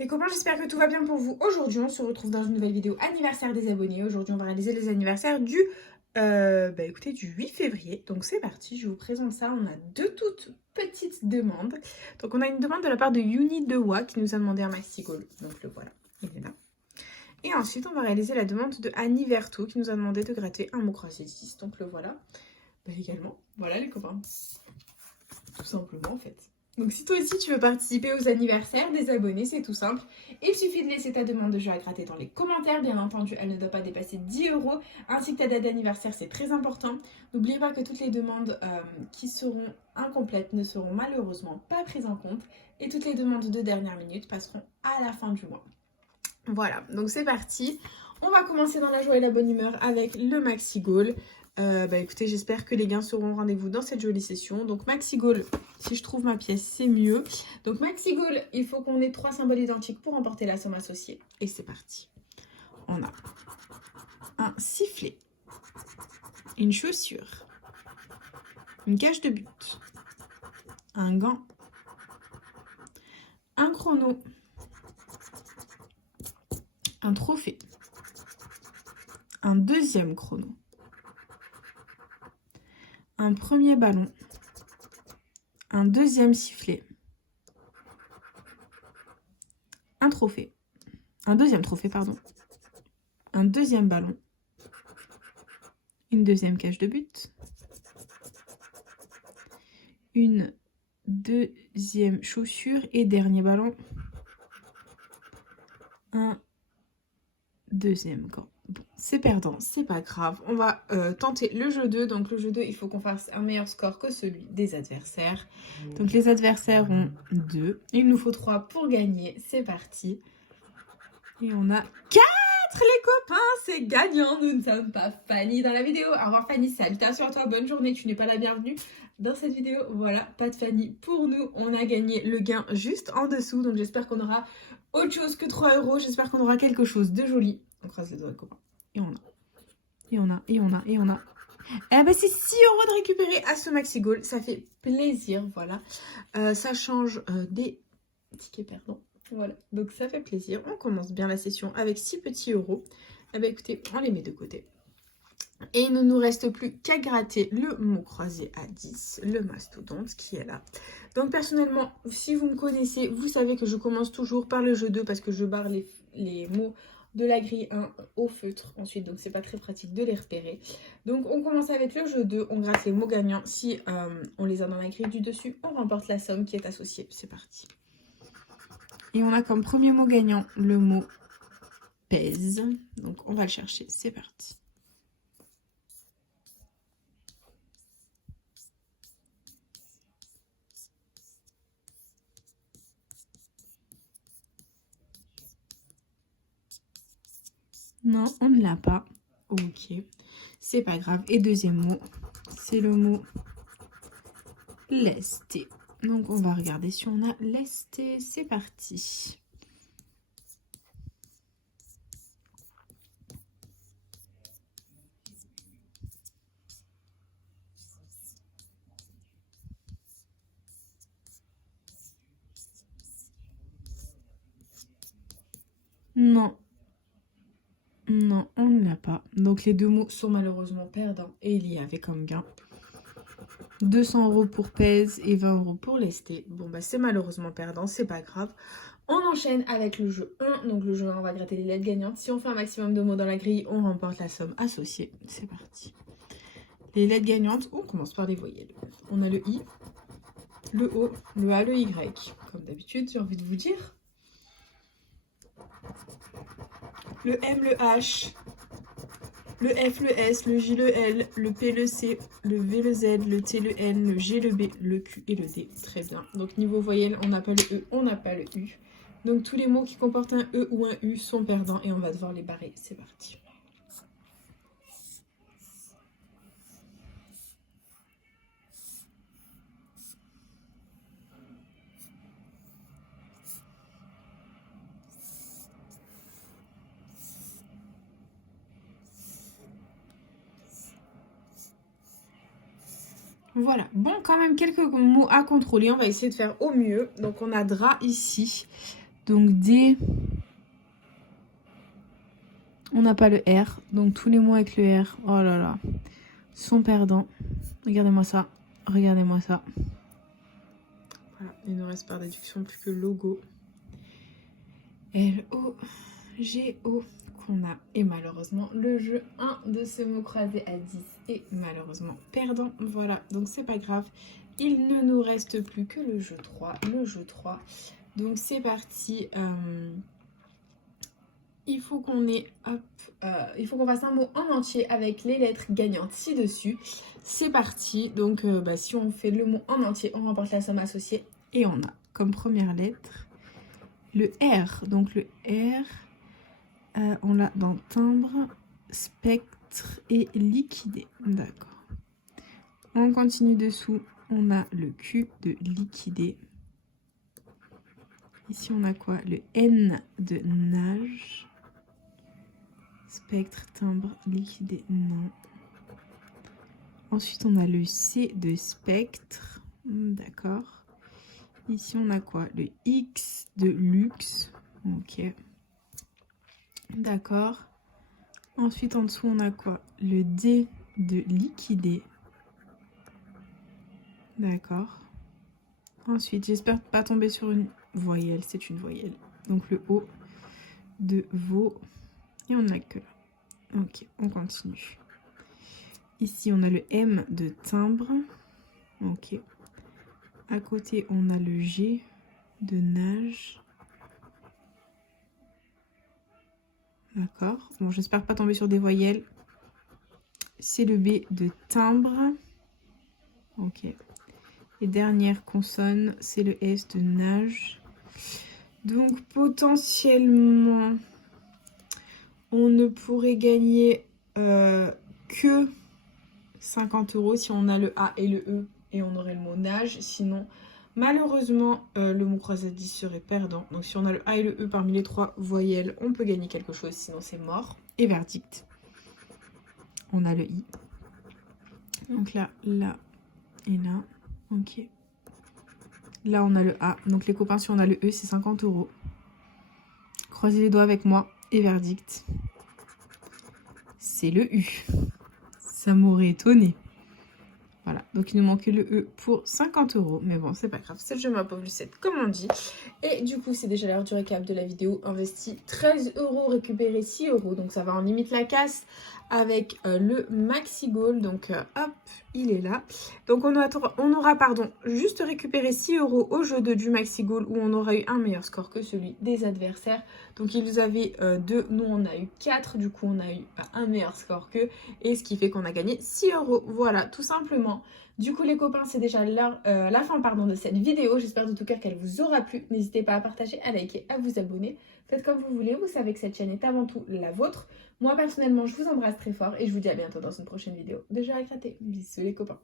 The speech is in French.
Les copains, j'espère que tout va bien pour vous. Aujourd'hui, on se retrouve dans une nouvelle vidéo anniversaire des abonnés. Aujourd'hui, on va réaliser les anniversaires du 8 février. Donc c'est parti, je vous présente ça. On a deux toutes petites demandes. Donc on a une demande de la part de Yuni Dewa qui nous a demandé un maxi goal. Donc le voilà, il est là. Et ensuite, on va réaliser la demande de Annie Verto qui nous a demandé de gratter un mot croisé 10. Donc le voilà. Également, voilà les copains. Tout simplement en fait. Donc si toi aussi tu veux participer aux anniversaires des abonnés, c'est tout simple. Il suffit de laisser ta demande de jeu à gratter dans les commentaires. Bien entendu, elle ne doit pas dépasser 10 €, ainsi que ta date d'anniversaire, c'est très important. N'oubliez pas que toutes les demandes qui seront incomplètes ne seront malheureusement pas prises en compte. Et toutes les demandes de dernière minute passeront à la fin du mois. Voilà, donc c'est parti. On va commencer dans la joie et la bonne humeur avec le Maxi Goal. Écoutez, j'espère que les gains seront au rendez-vous dans cette jolie session. Donc Maxi Goal, si je trouve ma pièce, c'est mieux. Donc Maxi Goal, il faut qu'on ait 3 symboles identiques pour remporter la somme associée. Et c'est parti. On a un sifflet, une chaussure, une cage de but, un gant, un chrono, un trophée, un deuxième chrono, un premier ballon, un deuxième sifflet, un deuxième trophée, un deuxième ballon, une deuxième cage de but, une deuxième chaussure et dernier ballon, un deuxième gant. Bon, c'est perdant, c'est pas grave. On va tenter le jeu 2. Donc le jeu 2, il faut qu'on fasse un meilleur score que celui des adversaires. Donc les adversaires ont 2. Il nous faut 3 pour gagner. C'est parti. Et on a 4 les copains, c'est gagnant. Nous ne sommes pas Fanny dans la vidéo. Au revoir Fanny, salutations à toi, bonne journée. Tu n'es pas la bienvenue dans cette vidéo. Voilà, pas de Fanny pour nous. On a gagné le gain juste en dessous. Donc j'espère qu'on aura autre chose que 3 €. J'espère qu'on aura quelque chose de joli. On croise les doigts, copains. Et on a. Eh ben c'est 6 € de récupérer à ce Maxi Goal. Ça fait plaisir, voilà. Ça change des tickets perdants. Voilà, donc ça fait plaisir. On commence bien la session avec 6 petits euros. Eh ben écoutez, on les met de côté. Et il ne nous reste plus qu'à gratter le mot croisé à 10, le mastodonte qui est là. Donc personnellement, si vous me connaissez, vous savez que je commence toujours par le jeu 2 parce que je barre les mots de la grille 1 au feutre ensuite, donc c'est pas très pratique de les repérer. Donc on commence avec le jeu 2, on gratte les mots gagnants. Si on les a dans la grille du dessus, on remporte la somme qui est associée. C'est parti. Et on a comme premier mot gagnant le mot pèse. Donc on va le chercher, c'est parti. Non, on ne l'a pas. Ok, c'est pas grave. Et deuxième mot, c'est le mot lesté. Donc on va regarder si on a lesté. C'est parti. Non. Non, on ne l'a pas. Donc les deux mots sont malheureusement perdants. Et il y avait comme gain 200 € pour pèse et 20 € pour lesté. Bon bah c'est malheureusement perdant, c'est pas grave. On enchaîne avec le jeu 1. Donc le jeu 1, on va gratter les lettres gagnantes. Si on fait un maximum de mots dans la grille, on remporte la somme associée. C'est parti. Les lettres gagnantes, on commence par les voyelles. On a le I, le O, le A, le Y. Comme d'habitude, j'ai envie de vous dire. Le M, le H, le F, le S, le J, le L, le P, le C, le V, le Z, le T, le N, le G, le B, le Q et le D. Très bien. Donc niveau voyelle, on n'a pas le E, on n'a pas le U. Donc tous les mots qui comportent un E ou un U sont perdants et on va devoir les barrer. C'est parti. Voilà, bon quand même quelques mots à contrôler, on va essayer de faire au mieux. Donc on a drap ici, Donc D, on n'a pas le R. Donc tous les mots avec le R, oh là là, sont perdants. Regardez-moi ça. Regardez-moi ça. Voilà, il ne reste par déduction plus que logo. L-O-G-O qu'on a. Et malheureusement, le jeu 1 de ce mot croisé à 10 est malheureusement perdant. Voilà, donc c'est pas grave. Il ne nous reste plus que le jeu 3. Le jeu 3. Donc c'est parti. Il faut qu'on il faut qu'on fasse un mot en entier avec les lettres gagnantes ci-dessus. C'est parti. Donc si on fait le mot en entier, on remporte la somme associée. Et on a comme première lettre le R. Donc le R, on l'a dans timbre, spectre et liquidé. D'accord. On continue dessous. On a le Q de liquidé. Ici, on a quoi? Le N de nage. Spectre, timbre, liquidé, non. Ensuite, on a le C de spectre. D'accord. Ici, on a quoi? Le X de luxe. Ok. D'accord. Ensuite, en dessous, on a quoi? Le D de liquidé. D'accord. Ensuite, j'espère pas tomber sur une voyelle. C'est une voyelle. Donc, le O de veau. Et on n'a que là. Ok, on continue. Ici, on a le M de timbre. Ok. À côté, on a le G de nage. D'accord. Bon, j'espère pas tomber sur des voyelles. C'est le B de timbre. Ok. Et dernière consonne, c'est le S de nage. Donc, potentiellement, on ne pourrait gagner que 50 € si on a le A et le E et on aurait le mot nage. Sinon, malheureusement, le mot croisé à 10 serait perdant. Donc, si on a le A et le E parmi les 3 voyelles, on peut gagner quelque chose. Sinon, c'est mort. Et verdict. On a le I. Donc là et là. Ok. Là, on a le A. Donc, les copains, si on a le E, c'est 50 €. Croisez les doigts avec moi. Et verdict. C'est le U. Ça m'aurait étonné. Voilà, donc il nous manquait le E pour 50 €. Mais bon, c'est pas grave, c'est le jeu ma pauvre Lucette, comme on dit. Et du coup, c'est déjà l'heure du récap de la vidéo. Investi 13 €, récupéré 6 €. Donc ça va en limite la casse avec le Maxi Goal. Donc hop, il est là. Donc on aura juste récupéré 6 € au jeu 2 du Maxi Goal où on aura eu un meilleur score que celui des adversaires. Donc ils avaient 2, nous on a eu 4. Du coup, on a eu un meilleur score qu'eux. Et ce qui fait qu'on a gagné 6 €. Voilà, tout simplement. Du coup les copains, c'est déjà la fin de cette vidéo. J'espère de tout cœur qu'elle vous aura plu. N'hésitez pas à partager, à liker, à vous abonner. Faites comme vous voulez, vous savez que cette chaîne est avant tout la vôtre. Moi personnellement, je vous embrasse très fort et je vous dis à bientôt dans une prochaine vidéo de jeux à gratter. Bisous les copains.